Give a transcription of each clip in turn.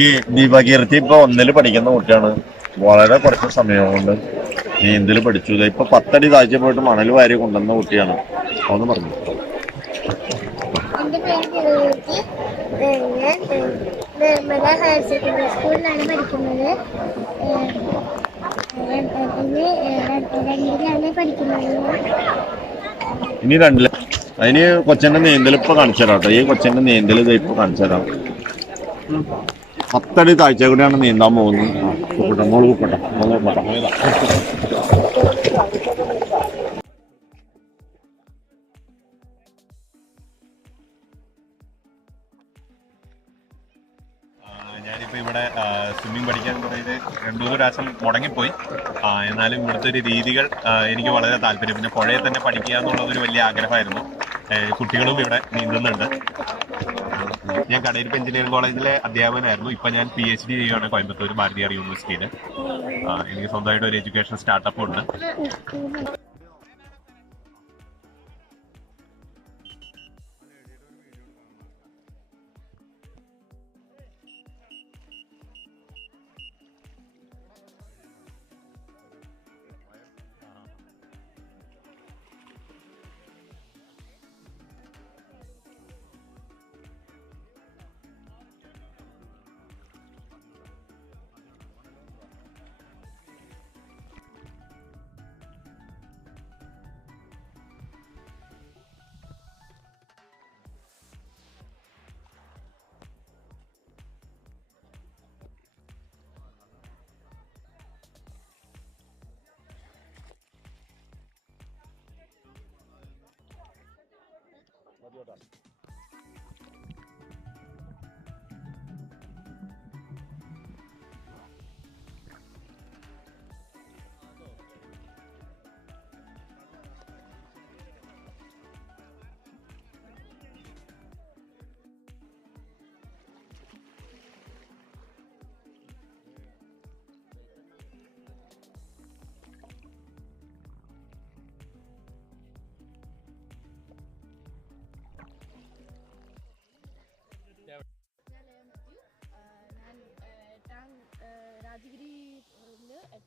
ഈ ദിവകീർത്തി ഇപ്പൊ ഒന്നിൽ പഠിക്കുന്ന കുട്ടിയാണ്. വളരെ കുറച്ച് സമയം കൊണ്ട് നീന്തൽ പഠിച്ചു? ഇപ്പൊ പത്തടി താഴ്ച പോയിട്ട് മണൽ വാരി കൊണ്ടുവന്ന കുട്ടിയാണ്. അതൊന്ന് പറഞ്ഞു. നിർമ്മല ഹയർ സെക്കൻഡറി സ്കൂളിലാണ് പഠിക്കുന്നത്. ഇന്ന് രണ്ടിലാണ് പഠിക്കുന്നത് ഇനി രണ്ടിൽ. അതിന് കൊച്ചന്റെ നീന്തൽ ഇപ്പൊ കാണിച്ചു തരാം കേട്ടോ. ഈ കൊച്ചന്റെ നീന്തൽ ഇത് ഇപ്പൊ കാണിച്ചു തരാം. പത്തടി താഴ്ച കൂടെയാണ് നീന്താൻ പോകുന്നത്. കുക്കട്ടെ മോൾ കുക്കട്ടെ മോൾ കുക്കട്ടെ. ഞാനിപ്പോൾ ഇവിടെ സ്വിമ്മിങ് പഠിക്കാൻ കുറേ രണ്ടു മൂന്ന് പ്രാവശ്യം മുടങ്ങിപ്പോയി. എന്നാലും ഇവിടുത്തെ ഒരു രീതികൾ എനിക്ക് വളരെ താല്പര്യം. പിന്നെ പുഴയിൽ തന്നെ പഠിക്കുക എന്നുള്ളത് ഒരു വലിയ ആഗ്രഹമായിരുന്നു. കുട്ടികളും ഇവിടെ നീന്തുന്നുണ്ട്. ഞാൻ കടയിരുപ്പ് എഞ്ചിനീയറിംഗ് കോളേജിലെ അധ്യാപകനായിരുന്നു. ഇപ്പൊ ഞാൻ പി എച്ച് ഡി ചെയ്യുകയാണ് കോയമ്പത്തൂർ ഭാരതീയർ യൂണിവേഴ്സിറ്റിയിൽ എനിക്ക് സ്വന്തമായിട്ട് ഒരു എഡ്യൂക്കേഷൻ സ്റ്റാർട്ടപ്പ് ഉണ്ട്. ഞാൻ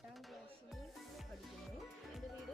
എട്ടാം ക്ലാസ്സിൽ പഠിക്കുന്നു. എന്റെ വീട്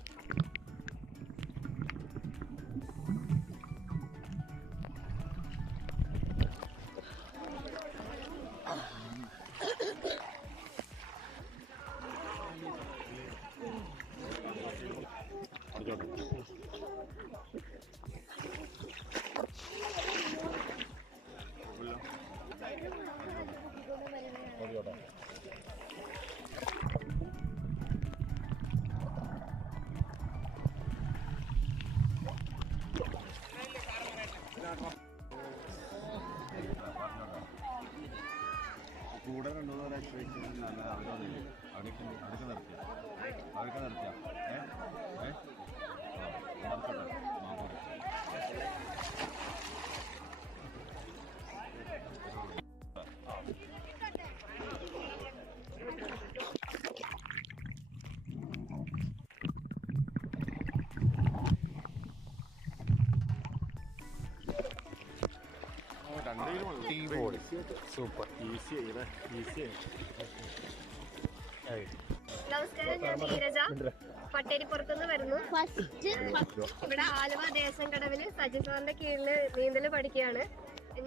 കൂടെ രണ്ടു മൂന്ന് പ്രാവശ്യം അവിടെ അവിടേക്ക് അവിടേക്ക് നിർത്തിയ? അവിടേക്ക് നിർത്തിയ? അടിപൊളി. സൂപ്പർ. നമസ്കാരം ഞാൻ നീരജ. പട്ടേരിപ്പുറത്തുനിന്ന് വരുന്നു. ഫസ്റ്റ് ഇവിടെ ആലുവ ദേശം കടവിൽ സജി സാറിന്റെ കീഴിൽ നീന്തൽ പഠിക്കുകയാണ്.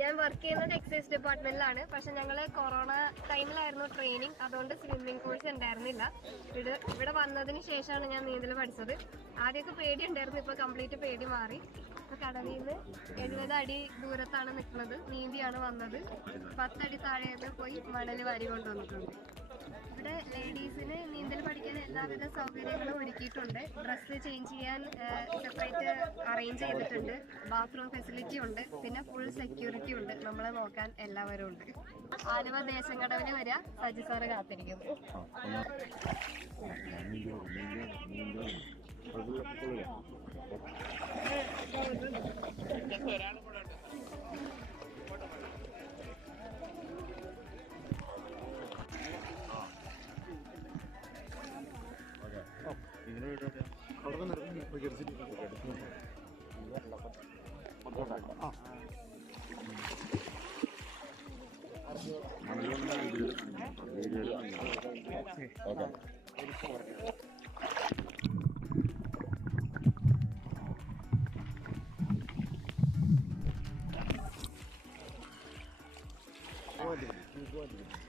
ഞാൻ വർക്ക് ചെയ്യുന്നത് എക്സൈസ് ഡിപ്പാർട്ട്മെന്റിലാണ് പക്ഷെ ഞങ്ങൾ കൊറോണ ടൈമിലായിരുന്നു ട്രെയിനിങ് അതുകൊണ്ട് സ്വിമ്മിംഗ് കോഴ്സ് ഉണ്ടായിരുന്നില്ല. ഇവിടെ ഇവിടെ വന്നതിന് ശേഷമാണ് ഞാൻ നീന്തൽ പഠിച്ചത്. ആദ്യമൊക്കെ പേടി ഉണ്ടായിരുന്നു ഇപ്പൊ കംപ്ലീറ്റ് പേടി മാറി. ഇപ്പൊ കടലിൽ നിന്ന് എഴുപത് അടി ദൂരത്താണ് നിൽക്കുന്നത്. നീന്തിയാണ് വന്നത്. പത്തടി താഴെ പോയി മണൽ വാരി കൊണ്ടുവന്നിട്ടുണ്ട്. ഇവിടെ ലേഡീസിന് നീന്തൽ പഠിക്കാൻ എല്ലാവിധ സൗകര്യങ്ങളും ഒരുക്കിയിട്ടുണ്ട് ഡ്രസ്സ് ചേഞ്ച് ചെയ്യാൻ സെപ്പറേറ്റ് അറേഞ്ച് ചെയ്തിട്ടുണ്ട് ബാത്റൂം ഫെസിലിറ്റി ഉണ്ട് പിന്നെ ഫുൾ സെക്യൂരിറ്റി ഉണ്ട് നമ്മളെ നോക്കാൻ എല്ലാവരും ഉണ്ട് ആലുവ ദേശം കടവിന് വരിക സജി സാറ് Olha, olha.